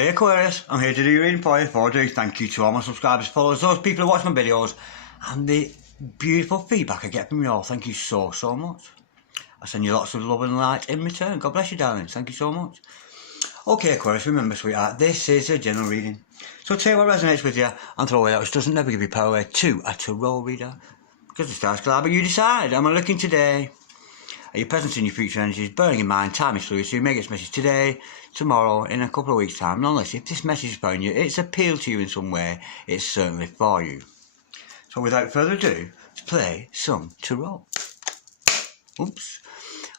Hey Aquarius, I'm here to do your reading for you. Thank you to all my subscribers, followers, those people who watch my videos, and the beautiful feedback I get from you all. Thank you so much. I send you lots of love and light in return. God bless you, darlings. Thank you so much. Okay, Aquarius, remember, sweetheart, this is a general reading. So take what resonates with you and throw it out, which doesn't never give you power away to a tarot reader. Because the stars collide, but you decide. Am I looking today? Are you present in your future energies? Bearing in mind, time is fluid, so you may get this message today, tomorrow, in a couple of weeks' time. Nonetheless, if this message is found you, it's appealed to you in some way, it's certainly for you. So without further ado, let's play some tarot. Oops.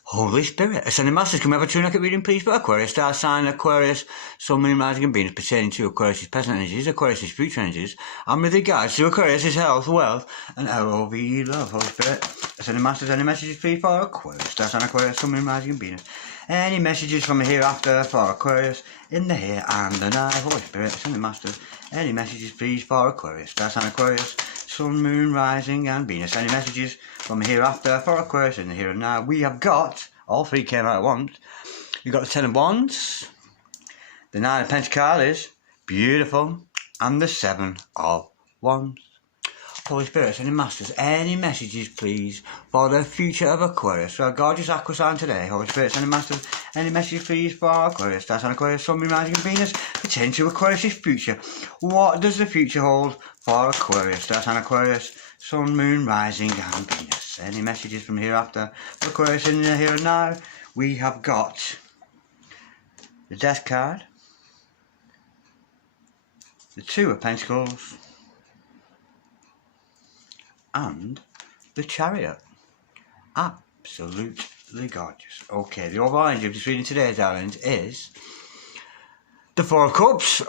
Holy Spirit, Ascending Masters, can we have a true naked reading, please, for Aquarius, star sign, Aquarius, Sun, Moon, Rising and Venus, pertaining to Aquarius' present energies, Aquarius' future energies, and with regards to Aquarius' health, wealth, and LOV love. Holy Spirit, Ascending Masters, any messages, please, for Aquarius, star sign, Aquarius, Sun, Moon, Rising and Venus, any messages from the hereafter for Aquarius, in the here and the now. Holy Spirit, Ascending Masters, any messages, please, for Aquarius, star sign, Aquarius, Sun, Moon, Rising and Venus, any messages from the hereafter for Aquarius, in the here and now. We have got, all three came out at once. You've got the Ten of Wands, the Nine of Pentacles, beautiful, and the Seven of Wands. Holy Spirit, any masters, any messages, please, for the future of Aquarius. So, gorgeous Aqua sign today. Holy Spirit, any masters, any messages, please, for Aquarius. That's on Aquarius, Sun, Moon, Rising, and Venus, pertaining to Aquarius' future. What does the future hold for Aquarius? That's on Aquarius, Sun, Moon, Rising, and Venus. Any messages from hereafter for Aquarius in the here and now? We have got the Death card, the Two of Pentacles, and the Chariot. Absolutely gorgeous. Okay, the overall energy of this reading today, darlings, is the Four of Cups.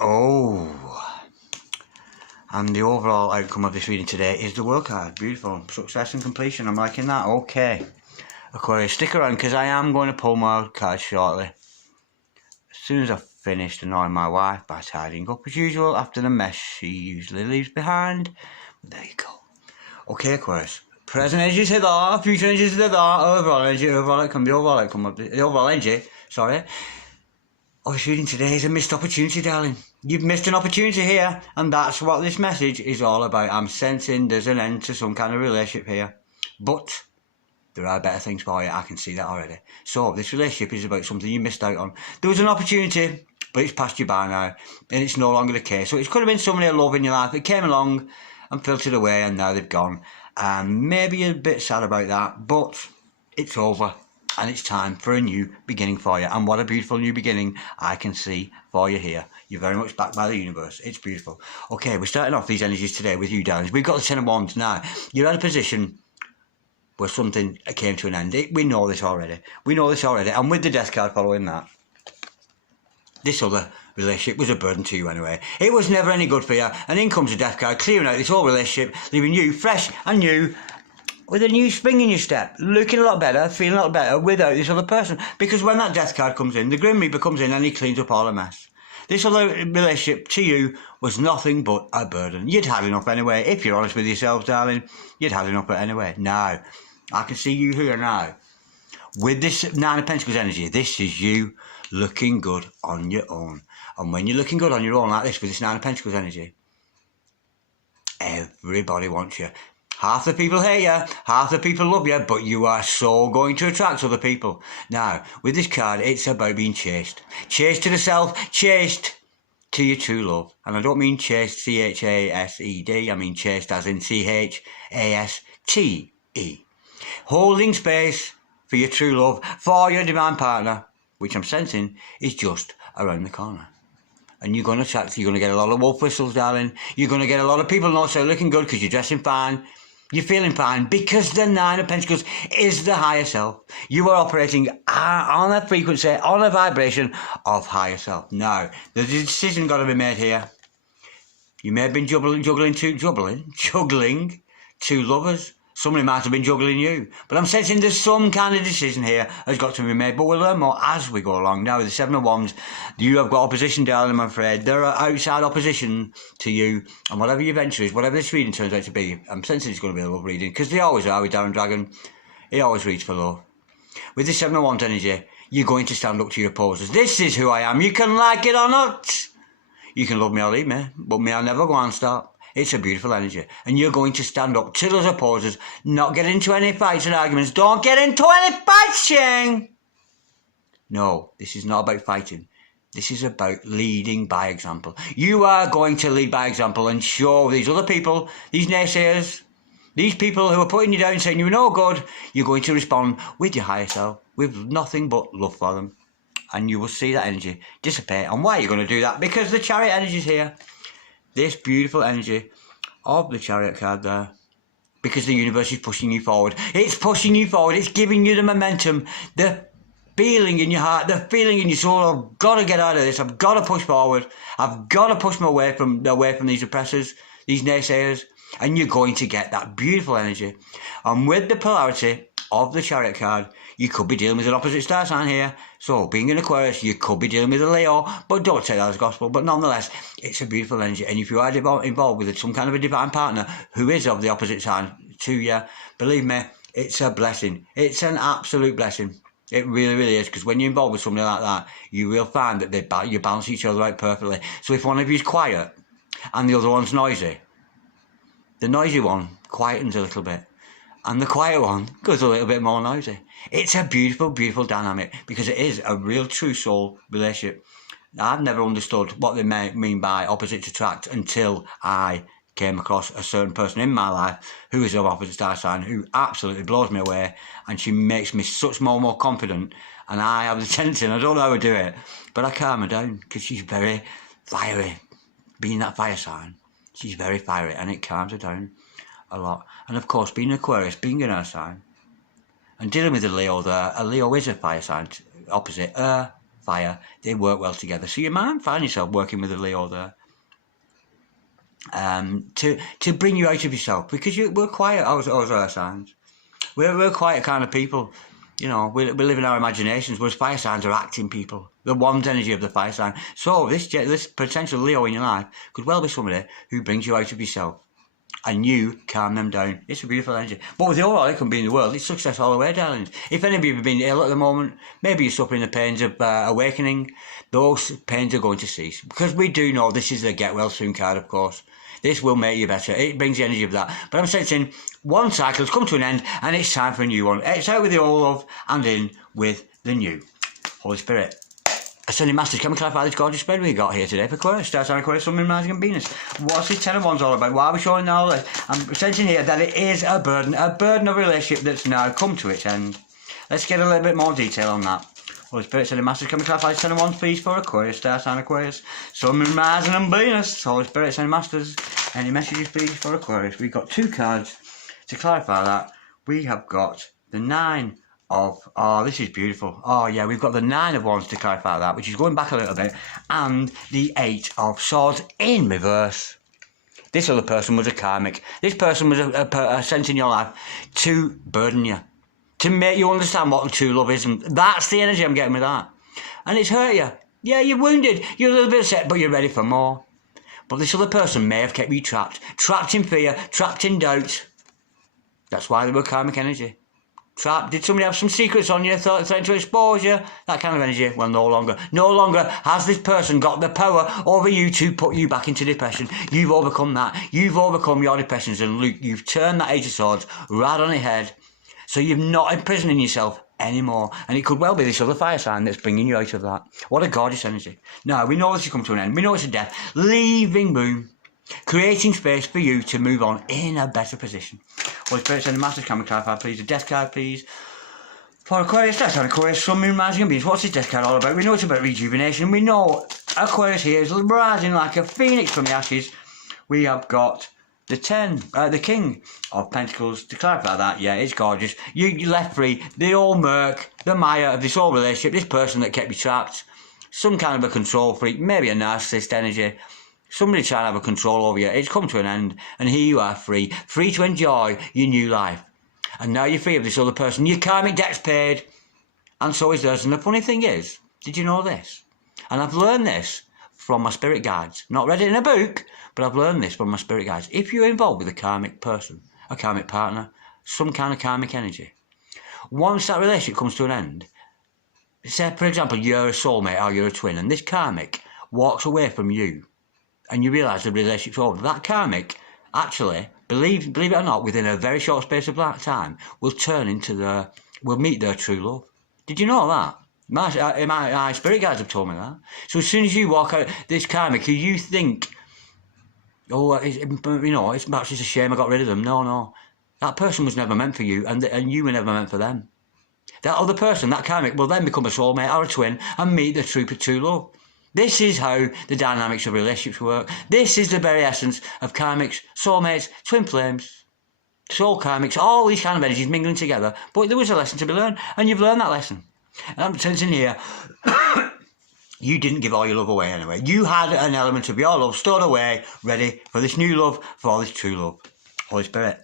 And the overall outcome of this reading today is the World card. Beautiful. Success and completion. I'm liking that. Okay. Aquarius, stick around because I am going to pull my card shortly. As soon as I've finished annoying my wife by tidying up as usual after the mess she usually leaves behind. There you go. Okay, Aquarius. Present energies hither, future energies hither, overall energy, overall outcome, the overall energy, sorry. Oh, this reading today is a missed opportunity, darling. You've missed an opportunity here, and that's what this message is all about. I'm sensing there's an end to some kind of relationship here. But there are better things for you, I can see that already. So, this relationship is about something you missed out on. There was an opportunity, but it's passed you by now, and it's no longer the case. So, it could have been somebody of love in your life that came along and filtered away, and now they've gone. And maybe you're a bit sad about that, but it's over. And it's time for a new beginning for you. And what a beautiful new beginning I can see for you here. You're very much backed by the universe. It's beautiful. Okay, we're starting off these energies today with you, darlings. We've got the Ten of Wands now. You're in a position where something came to an end. We know this already. And with the Death card following that, this other relationship was a burden to you anyway. It was never any good for you. And in comes the Death card, clearing out this whole relationship, leaving you fresh and new, with a new spring in your step, looking a lot better, feeling a lot better without this other person. Because when that Death card comes in, the Grim Reaper comes in and he cleans up all the mess. This other relationship to you was nothing but a burden. You'd had enough anyway. If you're honest with yourself, darling, you'd had enough anyway. Now, I can see you here now. With this Nine of Pentacles energy, this is you looking good on your own. And when you're looking good on your own like this with this Nine of Pentacles energy, everybody wants you. Half the people hate you, half the people love you, but you are so going to attract other people. Now, with this card, it's about being chaste. Chaste to the self, chaste to your true love. And I don't mean chaste, C-H-A-S-E-D, I mean chaste as in C-H-A-S-T-E. Holding space for your true love, for your divine partner, which I'm sensing is just around the corner. And you're going to get a lot of wolf whistles, darling. You're going to get a lot of people not so looking good because you're dressing fine. You're feeling fine because the Nine of Pentacles is the higher self. You are operating on a frequency, on a vibration of higher self. Now, there's a decision got to be made here. You may have been juggling two lovers. Somebody might have been juggling you. But I'm sensing there's some kind of decision here has got to be made. But we'll learn more as we go along. Now, with the Seven of Wands, you have got opposition, darling, I'm afraid. There are outside opposition to you. And whatever your venture is, whatever this reading turns out to be, I'm sensing it's going to be a love reading. Because they always are with Darren Dragon. He always reads for love. With the Seven of Wands energy, you're going to stand up to your opposers. This is who I am. You can like it or not. You can love me or leave me, but me, I'll never go and stop. It's a beautiful energy. And you're going to stand up to those opposers, not get into any fights and arguments. Don't get into any fights, Ching! No, this is not about fighting. This is about leading by example. You are going to lead by example and show these other people, these naysayers, these people who are putting you down saying you're no good, you're going to respond with your higher self, with nothing but love for them. And you will see that energy dissipate. And why are you going to do that? Because the Chariot energy is here. This beautiful energy of the Chariot card there. Because the universe is pushing you forward. It's pushing you forward. It's giving you the momentum, the feeling in your heart, the feeling in your soul. I've got to get out of this. I've got to push forward. I've got to push my way from these oppressors, these naysayers. And you're going to get that beautiful energy. And with the polarity of the Chariot card, you could be dealing with an opposite star sign here. So, being an Aquarius, you could be dealing with a Leo, but don't take that as gospel. But nonetheless, it's a beautiful energy. And if you are involved with some kind of a divine partner who is of the opposite sign to you, believe me, it's a blessing. It's an absolute blessing. It really, really is. Because when you're involved with somebody like that, you will find that you balance each other out perfectly. So if one of you is quiet and the other one's noisy, the noisy one quietens a little bit. And the quiet one goes a little bit more noisy. It's a beautiful, beautiful dynamic because it is a real true soul relationship. I've never understood what they mean by opposites attract until I came across a certain person in my life who is of opposite star sign, who absolutely blows me away, and she makes me such more confident. And I have the tendency, and I don't know how to do it, but I calm her down because she's very fiery. Being that fire sign, she's very fiery, and it calms her down a lot. And of course, being an Aquarius, being an earth sign, and dealing with a Leo there, a Leo is a fire sign, opposite fire, they work well together. So you might find yourself working with a Leo there to bring you out of yourself, because we're quiet, us earth signs. We're quiet kind of people. You know, we live in our imaginations, whereas fire signs are acting people. The want energy of the fire sign. So this potential Leo in your life could well be somebody who brings you out of yourself. And you calm them down. It's a beautiful energy. But with the overall it can be in the world, it's success all the way, darlings. If any of you have been ill at the moment, maybe you're suffering the pains of awakening, those pains are going to cease. Because we do know this is a get well soon card, of course. This will make you better. It brings the energy of that. But I'm sensing one cycle has come to an end and it's time for a new one. It's out with the old love and in with the new. Holy Spirit. Ascending Masters, can we clarify this gorgeous spread we got here today for Aquarius? Stars on Aquarius, Sun, Moon, Rising and Venus. What's this Ten of Wands all about? Why are we showing all this? I'm sensing here that it is a burden of a relationship that's now come to its end. Let's get a little bit more detail on that. Holy Spirit, Ascending Masters, can we clarify this Ten of Wands, please, for Aquarius, Stars on Aquarius, Sun, Moon, Rising and Venus. Holy Spirit, Ascending Masters, any messages, please, for Aquarius? We've got two cards to clarify that. We have got the Nine of, oh, this is beautiful. Oh yeah, we've got the Nine of Wands to clarify that, which is going back a little bit, and the Eight of Swords in reverse. This other person was a karmic. This person was a sense in your life to burden you, to make you understand what the true love is, and that's the energy I'm getting with that. And it's hurt you. Yeah, you're wounded. You're a little bit upset, but you're ready for more. But this other person may have kept you trapped in fear, trapped in doubt. That's why they were karmic energy. Trapped. Did somebody have some secrets on you, threatening to expose you? That kind of energy. Well, no longer. No longer has this person got the power over you to put you back into depression. You've overcome that. You've overcome your depressions, and Luke, you've turned that Eight of Swords right on its head. So you're not imprisoning yourself anymore. And it could well be this other fire sign that's bringing you out of that. What a gorgeous energy. Now, we know this has come to an end. We know it's a death. Leaving room. Creating space for you to move on in a better position. Holy Spirit, Ascending Masters, can we clarify, please? A death card, please. For Aquarius, that's on Aquarius, Sun, Moon, Rising and Venus. What's this death card all about? We know it's about rejuvenation. We know Aquarius here is rising like a phoenix from the ashes. We have got the King of Pentacles. To clarify that, yeah, it's gorgeous. You left free the old murk, the Maya of this old relationship, this person that kept you trapped. Some kind of a control freak, maybe a narcissist energy. Somebody trying to have a control over you. It's come to an end, and here you are free to enjoy your new life. And now you're free of this other person. Your karmic debt's paid, and so is theirs. And the funny thing is, did you know this? And I've learned this from my spirit guides. Not read it in a book, but I've learned this from my spirit guides. If you're involved with a karmic person, a karmic partner, some kind of karmic energy, once that relationship comes to an end, say, for example, you're a soulmate or you're a twin, and this karmic walks away from you and you realise the relationship's over, that karmic, actually, believe it or not, within a very short space of time, will meet their true love. Did you know that? My spirit guides have told me that. So as soon as you walk out this karmic who you think, oh, it's perhaps it's a shame I got rid of them. No. That person was never meant for you, and you were never meant for them. That other person, that karmic, will then become a soulmate or a twin and meet the true love. This is how the dynamics of relationships work. This is the very essence of karmics, soulmates, twin flames, soul karmics, all these kind of energies mingling together. But there was a lesson to be learned, and you've learned that lesson. And I'm sensing here, you didn't give all your love away anyway. You had an element of your love stored away, ready for this new love, for this true love. Holy Spirit,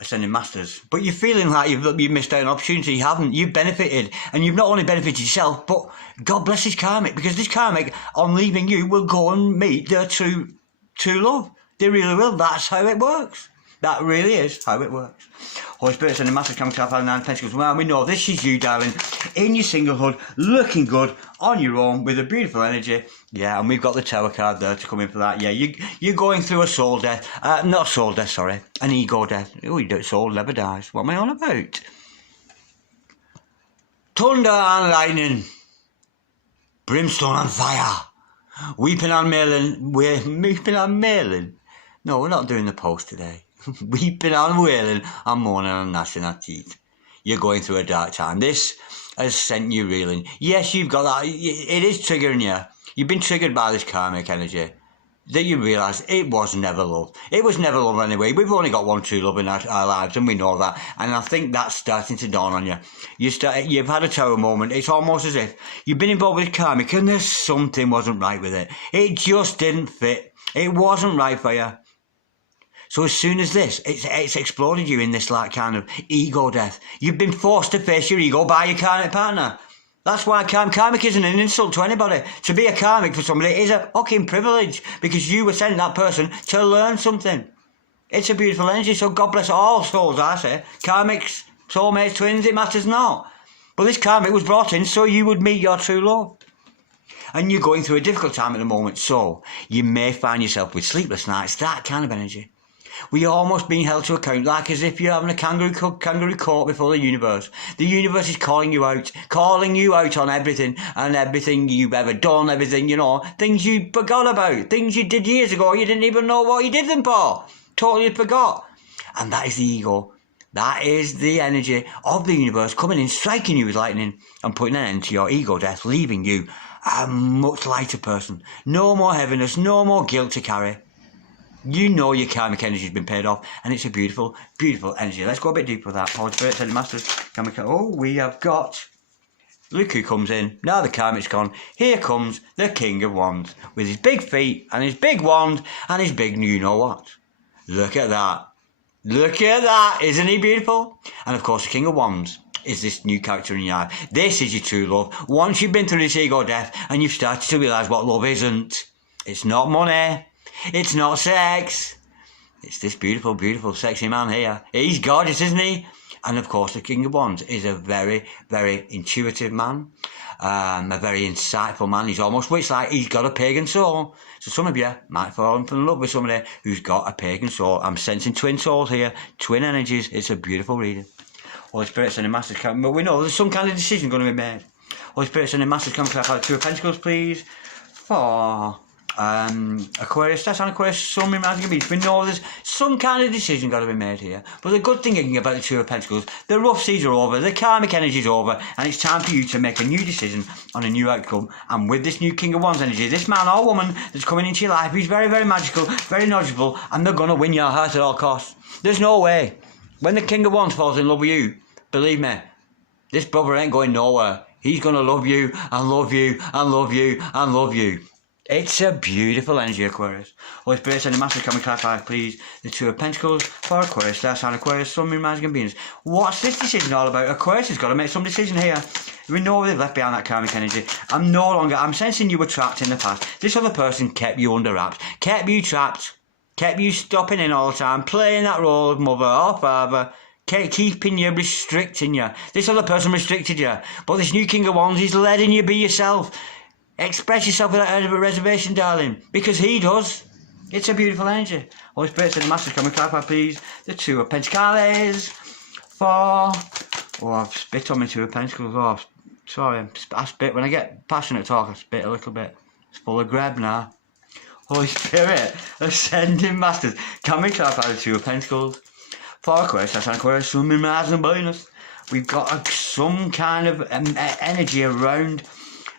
Ascending Masters. But you're feeling like you've missed out an opportunity. You haven't. You've benefited. And you've not only benefited yourself, but God bless this karmic. Because this karmic, on leaving you, will go and meet their true love. They really will. That's how it works. That really is how it works. Holy Spirit, Ascending Masters, coming to our 9 Pentacles. Well, we know this is you, darling, in your singlehood, looking good, on your own, with a beautiful energy. Yeah, and we've got the Tower card there to come in for that. Yeah, you're going through a soul death. Not a soul death, sorry. An ego death. Oh, soul never dies. What am I on about? Thunder and lightning. Brimstone and fire. Weeping and wailing. Weeping and wailing. No, we're not doing the post today. Weeping and wailing and moaning and gnashing our teeth. You're going through a dark time. This has sent you reeling. Yes, you've got that. It is triggering you. You've been triggered by this karmic energy. That you realise it was never love. It was never love anyway. We've only got one true love in our lives, and we know that. And I think that's starting to dawn on you. You've had a Tower moment. It's almost as if you've been involved with karmic and there's something wasn't right with it. It just didn't fit. It wasn't right for you. So as soon as this, it's exploded you in this like kind of ego death. You've been forced to face your ego by your karmic partner. That's why karmic isn't an insult to anybody. To be a karmic for somebody is a fucking privilege, because you were sent that person to learn something. It's a beautiful energy, so God bless all souls, I say. Karmics, soulmates, twins, it matters not. But this karmic was brought in so you would meet your true love. And you're going through a difficult time at the moment, so you may find yourself with sleepless nights, that kind of energy. Where you're almost being held to account, like as if you're having a kangaroo court before the universe. The universe is calling you out on everything, and everything you've ever done, everything, things you forgot about, things you did years ago, you didn't even know what you did them for. Totally forgot. And that is the ego. That is the energy of the universe coming in, striking you with lightning, and putting an end to your ego death, leaving you a much lighter person. No more heaviness, no more guilt to carry. You know your karmic energy has been paid off, and it's a beautiful, beautiful energy. Let's go a bit deeper with that. Holy Spirit, Ascending Masters, we have got... Look who comes in. Now the karmic's gone. Here comes the King of Wands, with his big feet, and his big wand, and his big you-know-what. Look at that. Look at that. Isn't he beautiful? And of course, the King of Wands is this new character in your life. This is your true love. Once you've been through this ego death, and you've started to realise what love isn't. It's not money. It's not sex. It's this beautiful, beautiful, sexy man here. He's gorgeous, isn't he? And of course, the King of Wands is a very, very intuitive man. A very insightful man. He's almost, it's like he's got a pagan soul. So some of you might fall in love with somebody who's got a pagan soul. I'm sensing twin souls here, twin energies. It's a beautiful reading. Holy Spirit, Ascending Masters, but we know there's some kind of decision going to be made. Holy Spirit, Ascending Masters, come to our 2 of Pentacles, please. For Aquarius, that's an Aquarius, Sun, Moon, Rising, and Venus. We know there's some kind of decision got to be made here. But the good thing about the 2 of Pentacles, the rough seas are over, the karmic energy is over, and it's time for you to make a new decision on a new outcome. And with this new King of Wands energy, this man or woman that's coming into your life, who's very, very magical, very knowledgeable, and they're going to win your heart at all costs. There's no way. When the King of Wands falls in love with you, believe me, this brother ain't going nowhere. He's going to love you, and love you, and love you, and love you. It's a beautiful energy, Aquarius. Holy Spirit, Ascending Masters, can we clarify, please? The 2 of Pentacles for Aquarius. Star sign Aquarius, Sun, Moon, Rising, and Venus. What's this decision all about? Aquarius has got to make some decision here. We know they've left behind that karmic energy. I'm sensing you were trapped in the past. This other person kept you under wraps, kept you trapped, kept you stopping in all the time, playing that role of mother or father, keeping you, restricting you. This other person restricted you. But this new King of Wands, he's letting you be yourself. Express yourself without a reservation, darling, because he does. It's a beautiful energy. Holy Spirit, send the Master, come and clarify, please. The Two of Pentacles. For... Oh, I've spit on my Two of Pentacles. Oh, sorry, I spit. When I get passionate talk, I spit a little bit. It's full of grab now. Holy Spirit, Ascending Masters, can we clarify the Two of Pentacles? For Aquarius, that's an Aquarius, Sun, Moon, Mars and Venus. We've got some kind of energy around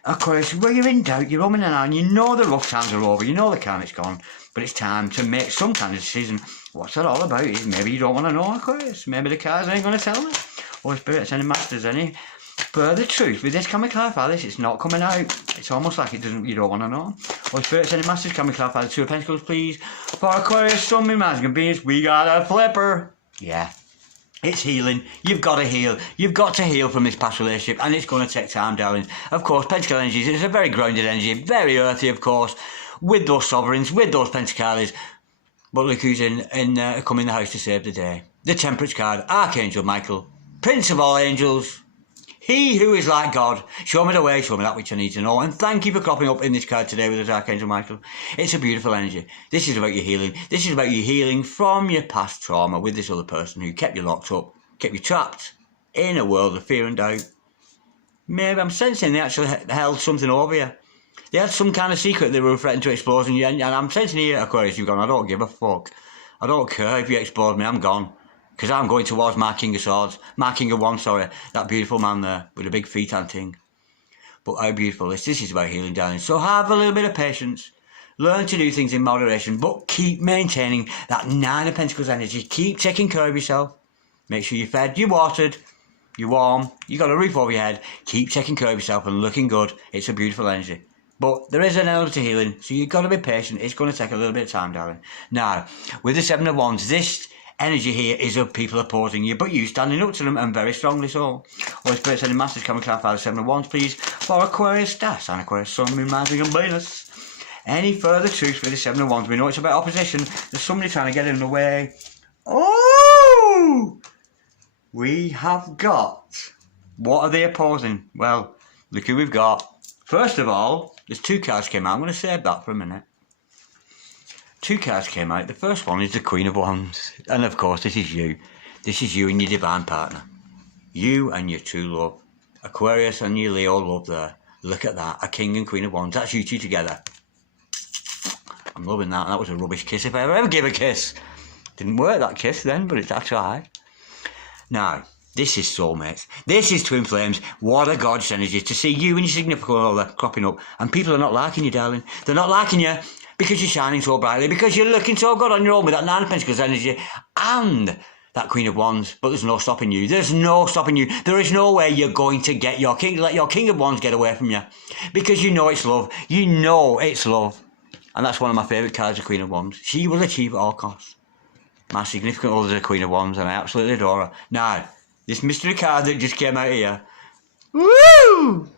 Aquarius where you're in doubt, you're umming and ahhing, you know the rough times are over, you know the karmic's gone, but it's time to make some kind of decision. What's it all about? Maybe you don't want to know, Aquarius. Maybe the cards ain't going to tell me. Holy Spirit, sending Masters, any further truth with this? Can we clarify this? It's not coming out. It's almost like it doesn't. You don't want to know. Holy Spirit, sending Masters, can we clarify the Two of Pentacles, please? For Aquarius, Sun, Moon, Mars and Venus, we got a flipper. Yeah. It's healing. You've got to heal. You've got to heal from this past relationship, and it's going to take time, darling. Of course, Pentacle energies, it's a very grounded energy, very earthy, of course, with those sovereigns, with those Pentacles. But look who's come in the house to save the day. The Temperance card, Archangel Michael, Prince of all angels, he who is like God. Show me the way, show me that which I need to know. And thank you for cropping up in this card today with us, Archangel Michael. It's a beautiful energy. This is about your healing. This is about you healing from your past trauma with this other person who kept you locked up, kept you trapped in a world of fear and doubt. Maybe I'm sensing they actually held something over you. They had some kind of secret they were threatening to expose, and I'm sensing here, Aquarius, you've gone, I don't give a fuck. I don't care if you expose me, I'm gone. Because I'm going towards my King of Swords. My King of Wands, sorry. That beautiful man there with the big feet and thing. But how beautiful this is about healing, darling. So have a little bit of patience. Learn to do things in moderation. But keep maintaining that Nine of Pentacles energy. Keep taking care of yourself. Make sure you're fed, you're watered, you're warm, you got a roof over your head. Keep taking care of yourself and looking good. It's a beautiful energy. But there is an element to healing. So you've got to be patient. It's going to take a little bit of time, darling. Now, with the Seven of Wands, this energy here is of people opposing you, but you standing up to them, and very strongly so. Holy Spirit, sending Masters, can we clarify the Seven of Wands, please? For Aquarius, that's an Aquarius, Sun, Moon, Mars and Venus. Any further truth with the Seven of Wands? We know it's about opposition. There's somebody trying to get in the way. Oh! We have got... What are they opposing? Well, look who we've got. First of all, there's two cards came out. I'm going to save that for a minute. Two cards came out. The first one is the Queen of Wands. And of course, this is you. This is you and your divine partner. You and your true love. Aquarius and your Leo love there. Look at that. A King and Queen of Wands. That's you two together. I'm loving that. That was a rubbish kiss if I ever gave a kiss. Didn't work that kiss then, but I tried. Now, this is soulmates. This is twin flames. What a gorgeous energy to see you and your significant other cropping up. And people are not liking you, darling. They're not liking you. Because you're shining so brightly, because you're looking so good on your own with that Nine of Pentacles energy and that Queen of Wands. But there's no stopping you. There's no stopping you. There is no way you're going to get your King, let your King of Wands get away from you. Because you know it's love. You know it's love. And that's one of my favourite cards, the Queen of Wands. She will achieve at all costs. My significant other is the Queen of Wands, and I absolutely adore her. Now, this mystery card that just came out here. Woo!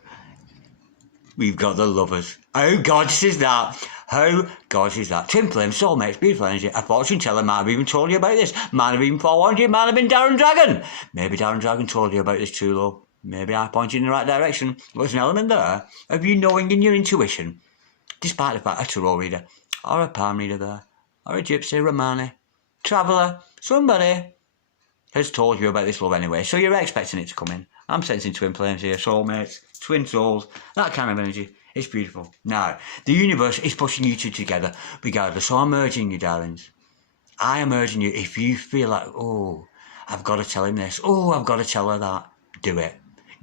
We've got the Lovers. How gorgeous is that? How gorgeous is that? Twin flames, soulmates, beautiful energy. A fortune teller might have even told you about this. Might have even forewarned you. Might have been Darren Dragon. Maybe Darren Dragon told you about this true love. Maybe I pointed you in the right direction. There's an element there of you knowing in your intuition, despite the fact a tarot reader, or a palm reader there, or a gypsy, Romani, traveller, somebody has told you about this love anyway. So you're expecting it to come in. I'm sensing twin flames here, soulmates, twin souls, that kind of energy. It's beautiful. Now, the universe is pushing you two together regardless. So I'm urging you, darlings. I am urging you, if you feel like, oh, I've got to tell him this. Oh, I've got to tell her that. Do it.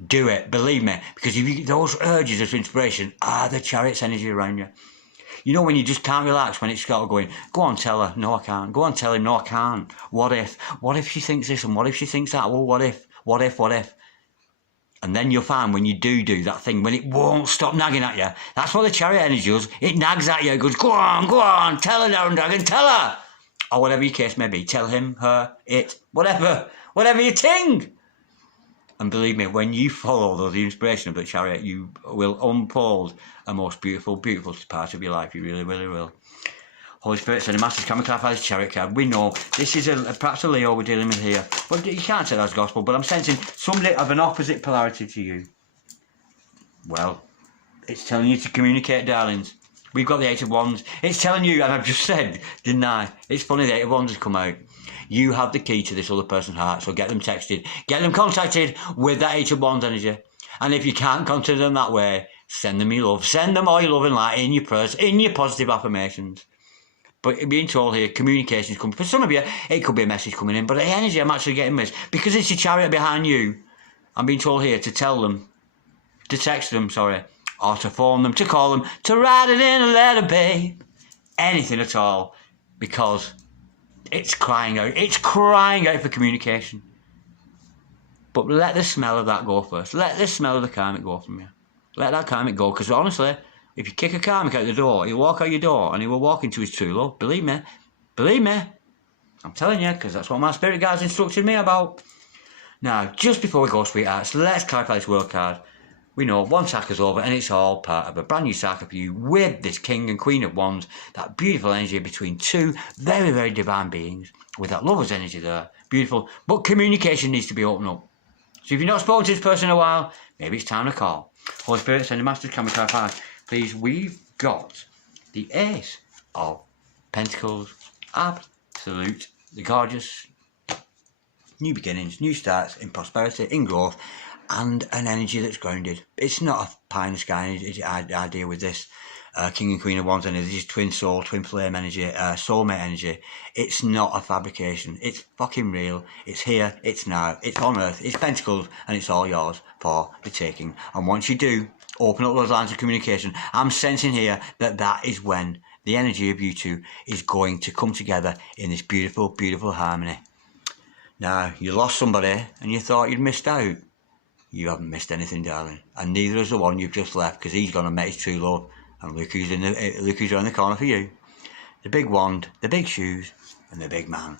Do it. Believe me. Because if you, those urges of inspiration are the Chariot's energy around you. You know when you just can't relax, when it's got to going, go on, tell her. No, I can't. Go on, tell him. No, I can't. What if? What if she thinks this and what if she thinks that? Well, what if? What if? What if? And then you'll find when you do that thing, when it won't stop nagging at you, that's what the Chariot energy does. It nags at you. It goes, go on, tell her, Darren Dragon, tell her. Or whatever your case may be. Tell him, her, it, whatever you ting. And believe me, when you follow the inspiration of the Chariot, you will unfold a most beautiful, beautiful part of your life. You really, really will. Holy Spirit, sending Masters, can we clarify this Chariot card? We know this is perhaps a Leo we're dealing with here. But you can't say that's gospel, but I'm sensing somebody of an opposite polarity to you. Well, It's telling you to communicate, darlings. We've got the Eight of Wands. It's telling you, and I've just said, didn't I? It's funny, the Eight of Wands has come out. You have the key to this other person's heart, so get them texted. Get them contacted with that Eight of Wands energy. And if you can't contact them that way, send them your love. Send them all your love and light in your prayers, in your positive affirmations. But being told here, communication is coming. For some of you, it could be a message coming in, but the energy I'm actually getting this, because it's your chariot behind you, I'm being told here to tell them, to text them, sorry, or to phone them, to call them, to write it in a letter, babe. Anything at all, because it's crying out. It's crying out for communication. But let the smell of that go first. Let the smell of the karmic go from you. Let that karmic go, because honestly, if you kick a karmic out the door, he'll walk out your door and he will walk into his true love. Believe me. Believe me. I'm telling you, because that's what my spirit guides instructed me about. Now, just before we go, sweethearts, let's clarify this world card. We know one cycle's over and it's all part of a brand new cycle for you with this King and Queen of Wands, that beautiful energy between two very, very divine beings with that lover's energy there. Beautiful. But communication needs to be opened up. So if you've not spoken to this person in a while, maybe it's time to call. Holy Spirit, send a master, can we clarify? Please, we've got the Ace of Pentacles, absolute, the gorgeous, new beginnings, new starts in prosperity, in growth, and an energy that's grounded. It's not a pie in the sky idea with this King and Queen of Wands energy. This is twin soul, twin flame energy, soulmate energy. It's not a fabrication. It's fucking real. It's here, it's now, it's on earth, it's pentacles, and it's all yours for the taking. And once you do open up those lines of communication, I'm sensing here that that is when the energy of you two is going to come together in this beautiful, beautiful harmony. Now, you lost somebody and you thought you'd missed out. You haven't missed anything, darling. And neither is the one you've just left, because he's gone and met his true love. And look who's around the corner for you. The big wand, the big shoes, and the big man.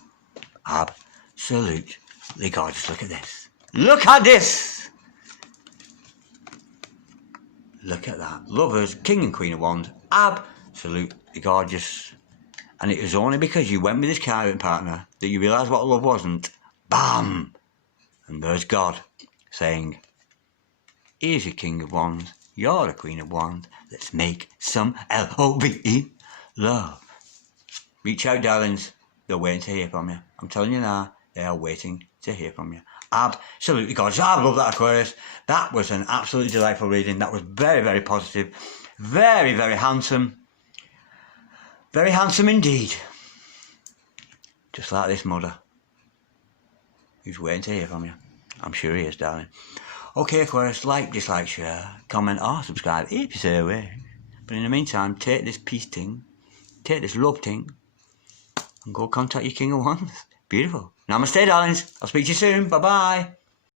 Absolutely gorgeous. Look at this. Look at this! Look at that. Lovers, King and Queen of Wands, absolutely gorgeous. And it was only because you went with this current partner that you realised what love wasn't. Bam! And there's God saying, here's your King of Wands, you're a Queen of Wands, let's make some L-O-V-E love. Reach out, darlings. They're waiting to hear from you. I'm telling you now, they are waiting to hear from you. Absolutely gorgeous. I love that, Aquarius. That was an absolutely delightful reading. That was very, very positive. Very, very handsome. Very handsome indeed. Just like this mother, who's waiting to hear from you. I'm sure he is, darling. Okay, Aquarius, like, dislike, share, comment or subscribe if you say away. But in the meantime, take this peace thing, take this love thing, and go contact your King of Wands. Beautiful. Namaste, darlings. I'll speak to you soon. Bye-bye.